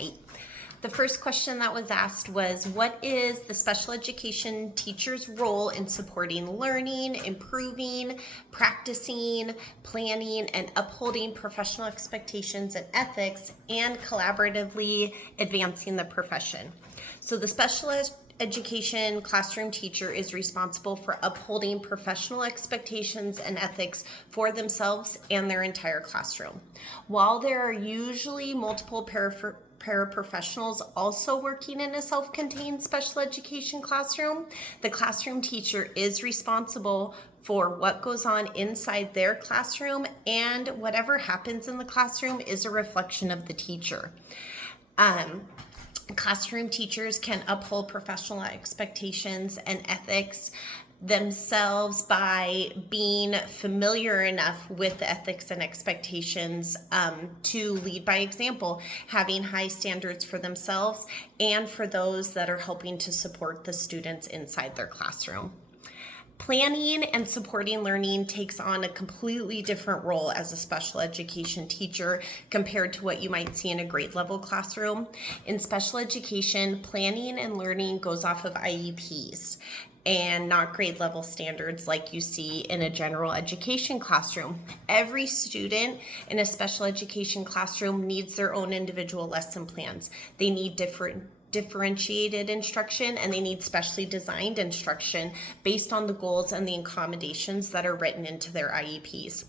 height. The first question that was asked was, what is the special education teacher's role in supporting learning, improving, practicing, planning, and upholding professional expectations and ethics, and collaboratively advancing the profession? So the special education classroom teacher is responsible for upholding professional expectations and ethics for themselves and their entire classroom. While there are usually multiple paraprofessionals also working in a self-contained special education classroom, the classroom teacher is responsible for what goes on inside their classroom, and whatever happens in the classroom is a reflection of the teacher. Classroom teachers can uphold professional expectations and ethics themselves by being familiar enough with the ethics and expectations to lead by example, having high standards for themselves and for those that are helping to support the students inside their classroom. Planning and supporting learning takes on a completely different role as a special education teacher compared to what you might see in a grade level classroom. In special education, planning and learning goes off of IEPs and not grade level standards like you see in a general education classroom. Every student in a special education classroom needs their own individual lesson plans. They need differentiated instruction, and they need specially designed instruction based on the goals and the accommodations that are written into their IEPs.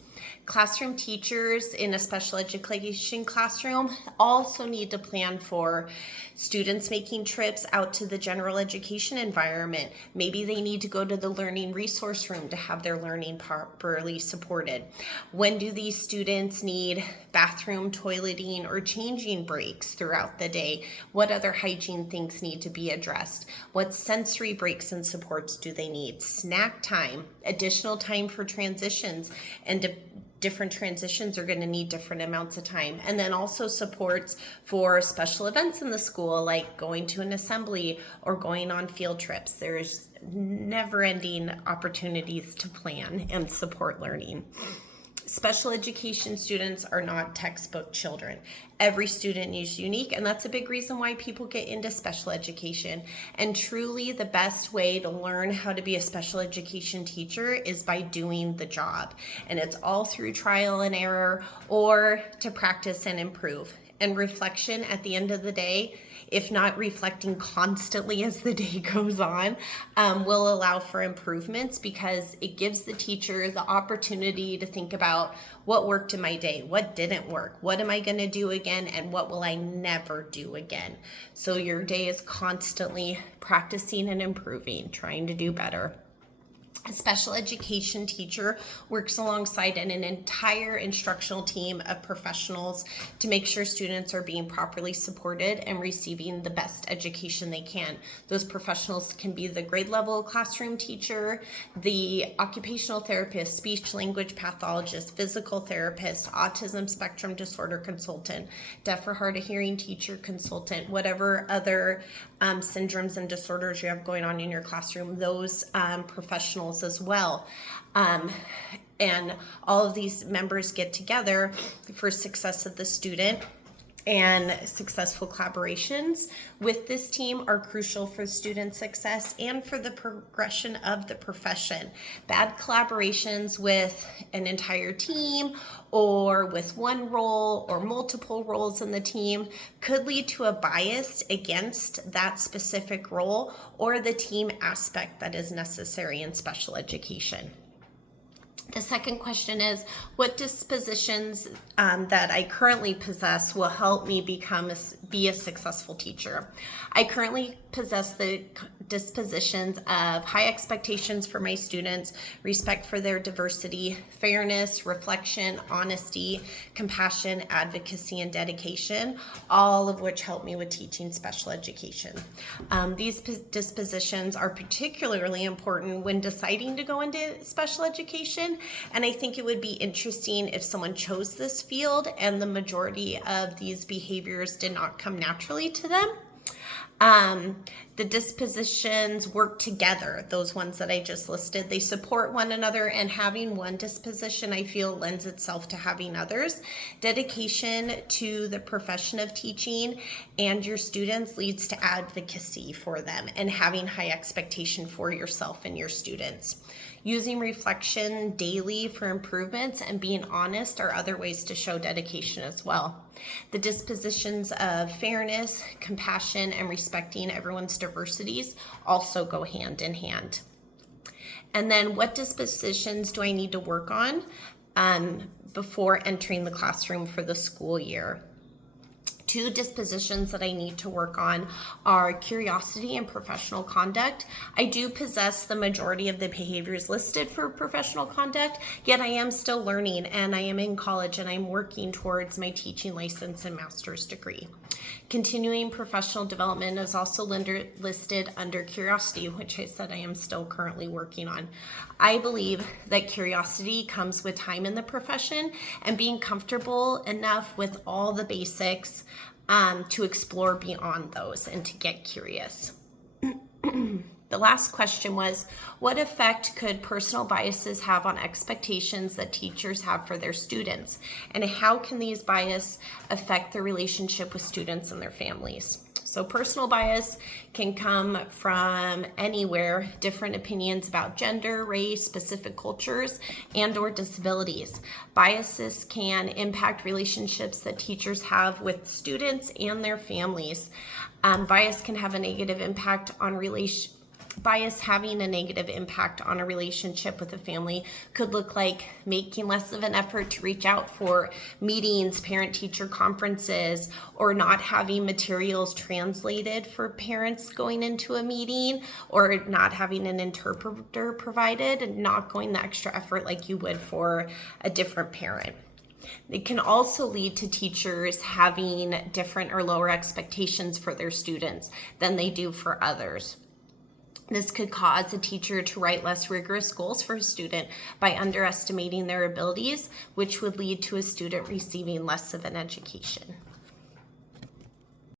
Classroom teachers in a special education classroom also need to plan for students making trips out to the general education environment. Maybe they need to go to the learning resource room to have their learning properly supported. When do these students need bathroom, toileting, or changing breaks throughout the day? What other hygiene things need to be addressed? What sensory breaks and supports do they need? Snack time, additional time for transitions, and different transitions are going to need different amounts of time. And then also supports for special events in the school, like going to an assembly or going on field trips. There's never-ending opportunities to plan and support learning. Special education students are not textbook children. Every student is unique, and that's a big reason why people get into special education. And truly the best way to learn how to be a special education teacher is by doing the job. And it's all through trial and error, or to practice and improve. And reflection at the end of the day, if not reflecting constantly as the day goes on, will allow for improvements, because it gives the teacher the opportunity to think about what worked in my day, what didn't work, what am I going to do again, and what will I never do again. So your day is constantly practicing and improving, trying to do better. A special education teacher works alongside an entire instructional team of professionals to make sure students are being properly supported and receiving the best education they can. Those professionals can be the grade level classroom teacher, the occupational therapist, speech language pathologist, physical therapist, autism spectrum disorder consultant, deaf or hard of hearing teacher consultant, whatever other syndromes and disorders you have going on in your classroom, those professionals as well. And all of these members get together for success of the student, and successful collaborations with this team are crucial for student success and for the progression of the profession. Bad collaborations with an entire team, or with one role or multiple roles in the team, could lead to a bias against that specific role or the team aspect that is necessary in special education. The second question is, what dispositions that I currently possess will help me be a successful teacher? I currently possess the dispositions of high expectations for my students, respect for their diversity, fairness, reflection, honesty, compassion, advocacy, and dedication, all of which help me with teaching special education. These dispositions are particularly important when deciding to go into special education, and I think it would be interesting if someone chose this field and the majority of these behaviors did not come naturally to them. The dispositions work together, those ones that I just listed. They support one another, and having one disposition, I feel, lends itself to having others. Dedication to the profession of teaching and your students leads to advocacy for them and having high expectation for yourself and your students. Using reflection daily for improvements and being honest are other ways to show dedication as well. The dispositions of fairness, compassion, and respecting everyone's diversities also go hand in hand. And then what dispositions do I need to work on before entering the classroom for the school year? 2 dispositions that I need to work on are curiosity and professional conduct. I do possess the majority of the behaviors listed for professional conduct, yet I am still learning, and I am in college, and I'm working towards my teaching license and master's degree. Continuing professional development is also listed under curiosity, which I said I am still currently working on. I believe that curiosity comes with time in the profession and being comfortable enough with all the basics to explore beyond those and to get curious. The last question was, what effect could personal biases have on expectations that teachers have for their students? And how can these biases affect the relationship with students and their families? So personal bias can come from anywhere, different opinions about gender, race, specific cultures, and or disabilities. Biases can impact relationships that teachers have with students and their families. Bias can have a negative impact on Bias having a negative impact on a relationship with a family could look like making less of an effort to reach out for meetings, parent-teacher conferences, or not having materials translated for parents going into a meeting, or not having an interpreter provided, and not going the extra effort like you would for a different parent. It can also lead to teachers having different or lower expectations for their students than they do for others. This could cause a teacher to write less rigorous goals for a student by underestimating their abilities, which would lead to a student receiving less of an education.